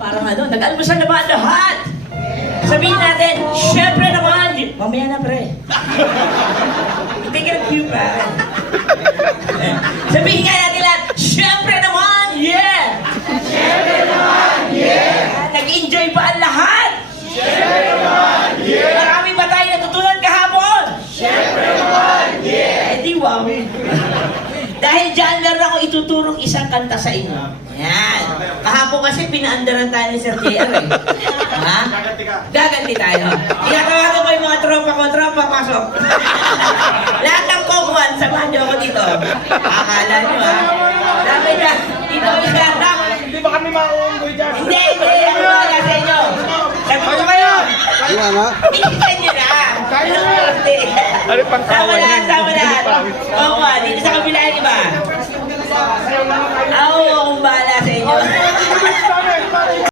Parang ano, nag-almusal na ba ang lahat? Sabihin natin, syempre naman! Mamaya na, pre. Take a cue, pa. Sabihin nga natin lahat, syempre naman! Yeah! Syempre naman! Yeah! Nag-enjoy ba ang lahat? Syempre naman! Yeah! Marami ba tayo natutunan kahapon? Syempre naman! Yeah! Eh di wow! Dahil dyan, meron ako ituturong isang kanta sa inyo. Yan. Kahapon kasi pinaandaran tayo ni Sir JR eh. Ha? Gaganti ka. Gaganti tayo. Tinatawagan ko yung mga tropa ko, tropa, pasok. Lahat ng kokuan, samahan niyo ako dito. Akala niyo ha. Dami na. Dito kami sa harap. Hindi ba kami mauunggoy dyan? Hindi. Ano wala sa inyo? Sabi ko kayo. Ikitan niyo na. Kaya na. Hindi. Ano pang Sama kawan lahat, yan? sama lahat. Kokuan, dito sa kabila.